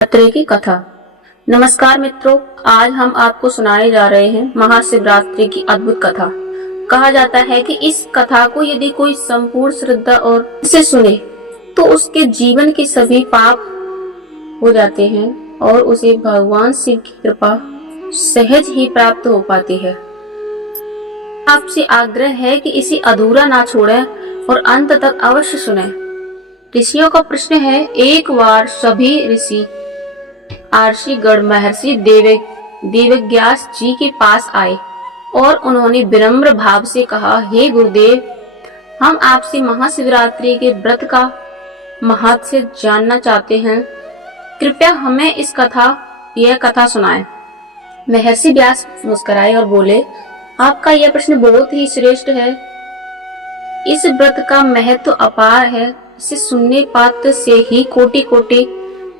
शिवरात्रि की कथा। नमस्कार मित्रों, आज हम आपको सुनाए जा रहे हैं महाशिवरात्रि की अद्भुत कथा। कहा जाता है कि इस कथा को यदि कोई संपूर्ण श्रद्धा और से सुने तो उसके जीवन के सभी पाप हो जाते हैं और उसे भगवान शिव की कृपा सहज ही प्राप्त हो पाती है। आपसे आग्रह है कि इसे अधूरा ना छोड़ें और अंत तक अवश्य सुनें। ऋषियों का प्रश्न है, एक बार सभी ऋषि आर्षिगण महर्षि देवव्यास जी के पास आए और उन्होंने विनम्र भाव से कहा, हे गुरुदेव, हम आपसे महाशिवरात्रि के व्रत का महत्व जानना चाहते हैं। कृपया हमें यह कथा सुनाएं। महर्षि व्यास मुस्कुराए और बोले, आपका यह प्रश्न बहुत ही श्रेष्ठ है। इस व्रत का महत्व अपार है। इसे सुनने पात्र से ही कोटि कोटि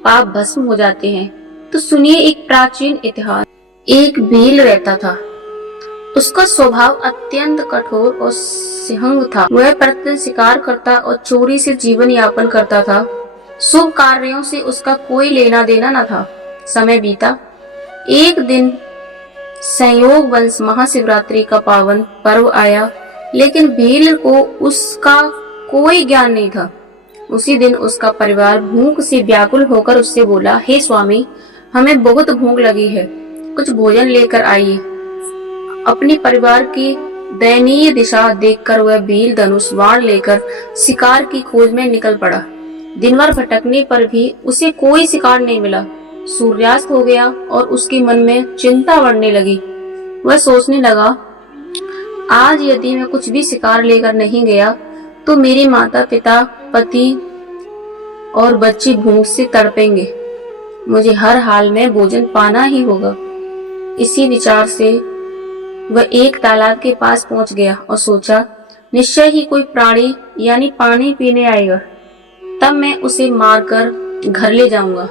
पाप भस्म हो जाते हैं। तो सुनिए एक प्राचीन इतिहास। एक भील रहता था। उसका स्वभाव अत्यंत कठोर और सिंह था। वह प्रतिदिन शिकार करता और चोरी से जीवन यापन करता था। शुभ कार्यों से उसका कोई लेना देना न था। समय बीता। एक दिन संयोग वंश महाशिवरात्रि का पावन पर्व आया, लेकिन भील को उसका कोई ज्ञान नहीं था। उसी दिन उसका परिवार भूख से व्याकुल होकर उससे बोला, हे स्वामी, हमें बहुत भूख लगी है, कुछ भोजन लेकर आइए। अपने परिवार की दयनीय दिशा देखकर वह भील धनुष बाण लेकर शिकार की खोज में निकल पड़ा। दिन भर भटकने पर भी उसे कोई शिकार नहीं मिला। सूर्यास्त हो गया और उसके मन में चिंता बढ़ने लगी। वह सोचने लगा, आज यदि मैं कुछ भी शिकार लेकर नहीं गया तो मेरे माता पिता, पति और बच्चे भूख से तड़पेंगे। मुझे हर हाल में भोजन पाना ही होगा। इसी विचार से वह एक तालाब के पास पहुंच गया और सोचा, निश्चय ही कोई प्राणी यानी पानी पीने आएगा, तब मैं उसे मारकर घर ले जाऊंगा।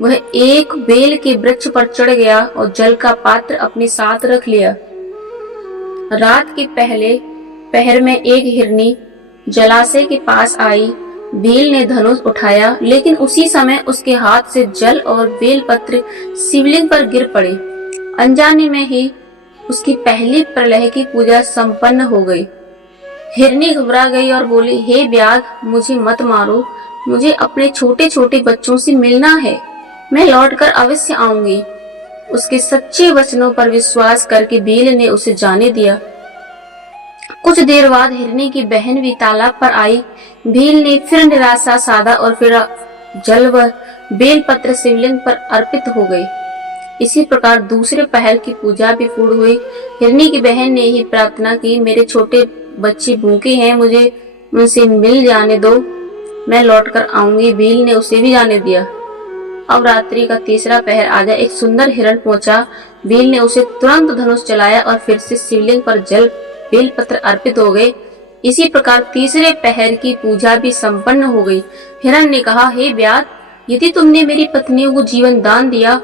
वह एक बेल के वृक्ष पर चढ़ गया और जल का पात्र अपने साथ रख लिया। रात के पहले पहर में एक हिरनी जलाशय के पास आई। भील ने धनुष उठाया, लेकिन उसी समय उसके हाथ से जल और बेलपत्र शिवलिंग पर गिर पड़े। अनजाने में ही उसकी पहली प्रलय की पूजा संपन्न हो गई। हिरनी घबरा गई और बोली, हे व्याध, मुझे मत मारो, मुझे अपने छोटे छोटे बच्चों से मिलना है, मैं लौटकर अवश्य आऊंगी। उसके सच्चे वचनों पर विश्वास करके भील ने उसे जाने दिया। कुछ देर बाद हिरनी की बहन भी तालाब पर आई। भील ने फिर निराशा साधा और फिर जल व बेलपत्र शिवलिंग पर अर्पित हो गई। इसी प्रकार दूसरे पहर की पूजा भी पूर्ण हुई। हिरनी की बहन ने ही प्रार्थना की, मेरे छोटे बच्चे भूखे हैं, मुझे उनसे मिल जाने दो, मैं लौटकर आऊंगी। भील ने उसे भी जाने दिया। अब रात्रि का तीसरा पहर आ गया। एक सुंदर हिरण पहुंचा। भील ने उसे तुरंत धनुष चलाया और फिर से शिवलिंग पर जल बेलपत्र अर्पित हो गए। इसी प्रकार तीसरे पहर की पूजा भी संपन्न हो गई। हिरण ने कहा, हे व्याध, यदि तुमने मेरी पत्नियों को जीवन दान दिया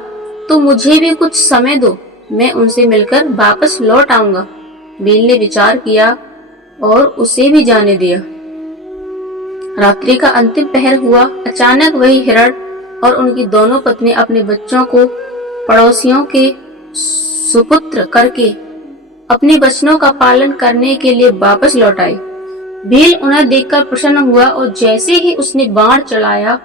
तो मुझे भी कुछ समय दो, मैं उनसे मिलकर वापस लौट आऊंगा। भील ने विचार किया और उसे भी जाने दिया। रात्रि का अंतिम पहर हुआ। अचानक वही हिरण और उनकी दोनों पत्नी अपने बच्चों को पड़ोसियों के सुपुत्र करके अपने वचनों का पालन करने के लिए वापस लौट आई। भील उन्हें देखकर प्रसन्न हुआ और जैसे ही उसने बाण चलाया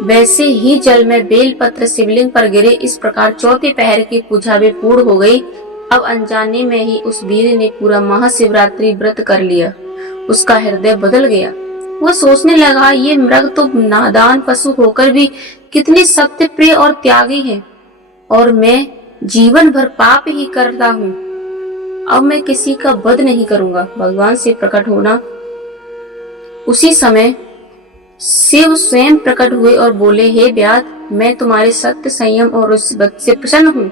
वैसे ही जल में बेलपत्र शिवलिंग पर गिरे। इस प्रकार चौथे पहर की पूजा भी पूर्ण हो गई। अब अनजाने में ही उस भील ने पूरा महाशिवरात्रि व्रत कर लिया। उसका हृदय बदल गया। वह सोचने लगा, ये मृग तो नादान पशु होकर भी कितने सत्य प्रिय और त्यागी है, और मैं जीवन भर पाप ही करता हूँ। अब मैं किसी का वध नहीं करूंगा। भगवान से प्रकट होना। उसी समय शिव स्वयं प्रकट हुए और बोले, हे व्याध, मैं तुम्हारे सत्य, संयम और उस व्रत से प्रसन्न हूँ,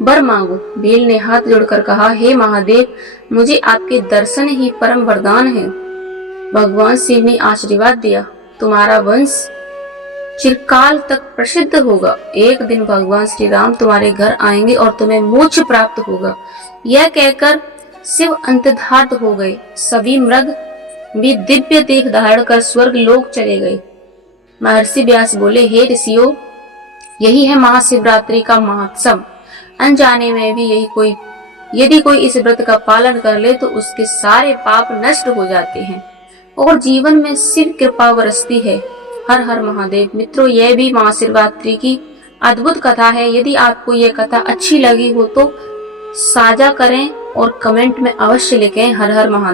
वर मांगो। भील ने हाथ जोड़कर कहा, हे महादेव, मुझे आपके दर्शन ही परम वरदान है। भगवान शिव ने आशीर्वाद दिया, तुम्हारा वंश चिरकाल तक प्रसिद्ध होगा। एक दिन भगवान श्री राम तुम्हारे घर आएंगे और तुम्हें मोक्ष प्राप्त होगा। यह कहकर शिव अंतर्धात हो गए। सभी मृग भी दिव्य देह धारण कर स्वर्ग लोक चले गए। महर्षि व्यास बोले, हे ऋषियों, यही है महाशिवरात्रि का महत्सव। अनजाने में भी यदि कोई इस व्रत का पालन कर ले तो उसके सारे पाप नष्ट हो जाते हैं और जीवन में शिव कृपा बरसती है। हर हर महादेव। मित्रों, यह भी महाशिवरात्रि की अद्भुत कथा है। यदि आपको यह कथा अच्छी लगी हो तो साझा करें और कमेंट में अवश्य लिखें हर हर महादेव।